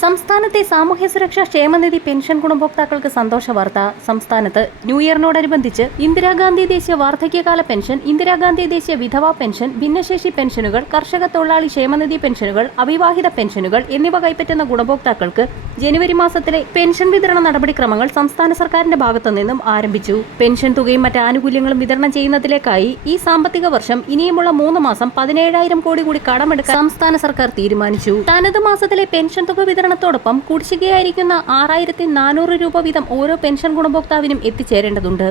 സംസ്ഥാനത്തെ സാമൂഹ്യ സുരക്ഷാ ക്ഷേമനിധി പെൻഷൻ ഗുണഭോക്താക്കൾക്ക് സന്തോഷ വാർത്ത. സംസ്ഥാനത്ത് ന്യൂ ഇയറിനോടനുബന്ധിച്ച് ഇന്ദിരാഗാന്ധി ദേശീയ വാർദ്ധക്യകാല പെൻഷൻ ഇന്ദിരാഗാന്ധി ദേശീയ വിധവാ പെൻഷൻ ഭിന്നശേഷി പെൻഷനുകൾ കർഷക തൊഴിലാളി ക്ഷേമനിധി പെൻഷനുകൾ അവിവാഹിത പെൻഷനുകൾ എന്നിവ കൈപ്പറ്റുന്ന ഗുണഭോക്താക്കൾക്ക് ജനുവരി മാസത്തിലെ പെൻഷൻ വിതരണ നടപടിക്രമങ്ങൾ സംസ്ഥാന സർക്കാരിന്റെ ഭാഗത്തു നിന്നും ആരംഭിച്ചു. പെൻഷൻ തുകയും മറ്റ് ആനുകൂല്യങ്ങളും വിതരണം ചെയ്യുന്നതിലേക്കായി ഈ സാമ്പത്തിക വർഷം ഇനിയുമുള്ള മൂന്ന് മാസം പതിനേഴായിരം കോടി കൂടി കടമെടുക്കാൻ സംസ്ഥാന സർക്കാർ തീരുമാനിച്ചു. തനത് മാസത്തിലെ പെൻഷൻ തുക വിതരണത്തോടൊപ്പം കുടിശ്ശികയായിരിക്കുന്ന ആറായിരത്തി നാനൂറ് രൂപ വീതം ഓരോ പെൻഷൻ ഗുണഭോക്താവിനും എത്തിച്ചേരേണ്ടതുണ്ട്.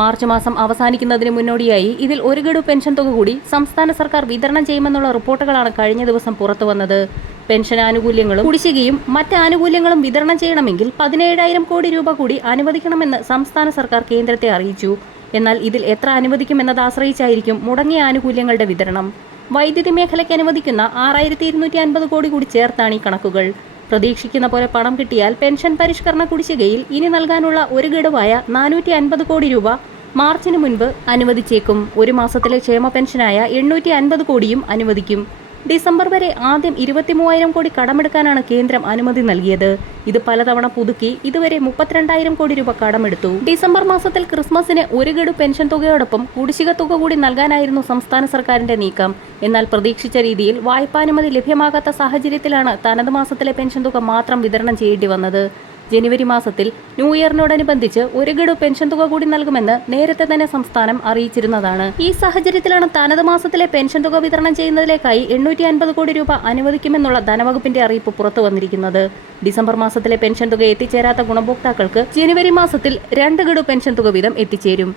മാർച്ച് മാസം അവസാനിക്കുന്നതിന് മുന്നോടിയായി ഇതിൽ ഒരു ഗഡു പെൻഷൻ തുക കൂടി സംസ്ഥാന സർക്കാർ വിതരണം ചെയ്യുമെന്നുള്ള റിപ്പോർട്ടുകളാണ് കഴിഞ്ഞ ദിവസം പുറത്തുവന്നത്. പെൻഷൻ ആനുകൂല്യങ്ങളും കുടിശ്ശികയും മറ്റ് ആനുകൂല്യങ്ങളും വിതരണം ചെയ്യണമെങ്കിൽ പതിനേഴായിരം കോടി രൂപ കൂടി അനുവദിക്കണമെന്ന് സംസ്ഥാന സർക്കാർ കേന്ദ്രത്തെ അറിയിച്ചു. എന്നാൽ ഇതിൽ എത്ര അനുവദിക്കുമെന്നത് ആശ്രയിച്ചായിരിക്കും മുടങ്ങിയ ആനുകൂല്യങ്ങളുടെ വിതരണം. വൈദ്യുതി മേഖലയ്ക്ക് അനുവദിക്കുന്ന ആറായിരത്തി ഇരുന്നൂറ്റി അൻപത് കോടി കൂടി ചേർത്താണ് ഈ കണക്കുകൾ. പ്രതീക്ഷിക്കുന്ന പോലെ പണം കിട്ടിയാൽ പെൻഷൻ പരിഷ്കരണ കുടിശ്ശികയിൽ ഇനി നൽകാനുള്ള ഒരു ഗഡുവായ നാനൂറ്റി അൻപത് കോടി രൂപ മാർച്ചിന് മുൻപ് അനുവദിച്ചേക്കും. ഒരു മാസത്തിലെ ക്ഷേമ പെൻഷനായ എണ്ണൂറ്റി അൻപത് കോടിയും അനുവദിക്കും. ഡിസംബർ വരെ ആദ്യം ഇരുപത്തിമൂവായിരം കോടി കടമെടുക്കാനാണ് കേന്ദ്രം അനുമതി നൽകിയത്. ഇത് പലതവണ പുതുക്കി ഇതുവരെ മുപ്പത്തിരണ്ടായിരം കോടി രൂപ കടമെടുത്തു. ഡിസംബർ മാസത്തിൽ ക്രിസ്മസിന് ഒരു ഗഡു പെൻഷൻ തുകയോടൊപ്പം കുടിശ്ശിക തുക കൂടി നൽകാനായിരുന്നു സംസ്ഥാന സർക്കാരിന്റെ നീക്കം. എന്നാൽ പ്രതീക്ഷിച്ച രീതിയിൽ വായ്പാനുമതി ലഭ്യമാകാത്ത സാഹചര്യത്തിലാണ് തനത് മാസത്തിലെ പെൻഷൻ തുക മാത്രം വിതരണം ചെയ്യേണ്ടി വന്നത്. ജനുവരി മാസത്തിൽ ന്യൂ ഇയറിനോടനുബന്ധിച്ച് ഒരു ഗഡു പെൻഷൻ തുക കൂടി നൽകുമെന്ന് നേരത്തെ തന്നെ സംസ്ഥാനം അറിയിച്ചിരുന്നതാണ്. ഈ സാഹചര്യത്തിലാണ് തനത് മാസത്തിലെ പെൻഷൻ തുക വിതരണം ചെയ്യുന്നതിലേക്കായി എണ്ണൂറ്റി അൻപത് കോടി രൂപ അനുവദിക്കുമെന്നുള്ള ധനവകുപ്പിന്റെ അറിയിപ്പ് പുറത്തു വന്നിരിക്കുന്നത്. ഡിസംബർ മാസത്തിലെ പെൻഷൻ തുക എത്തിച്ചേരാത്ത ഗുണഭോക്താക്കൾക്ക് ജനുവരി മാസത്തിൽ രണ്ട് ഗഡു പെൻഷൻ തുക വീതം എത്തിച്ചേരും.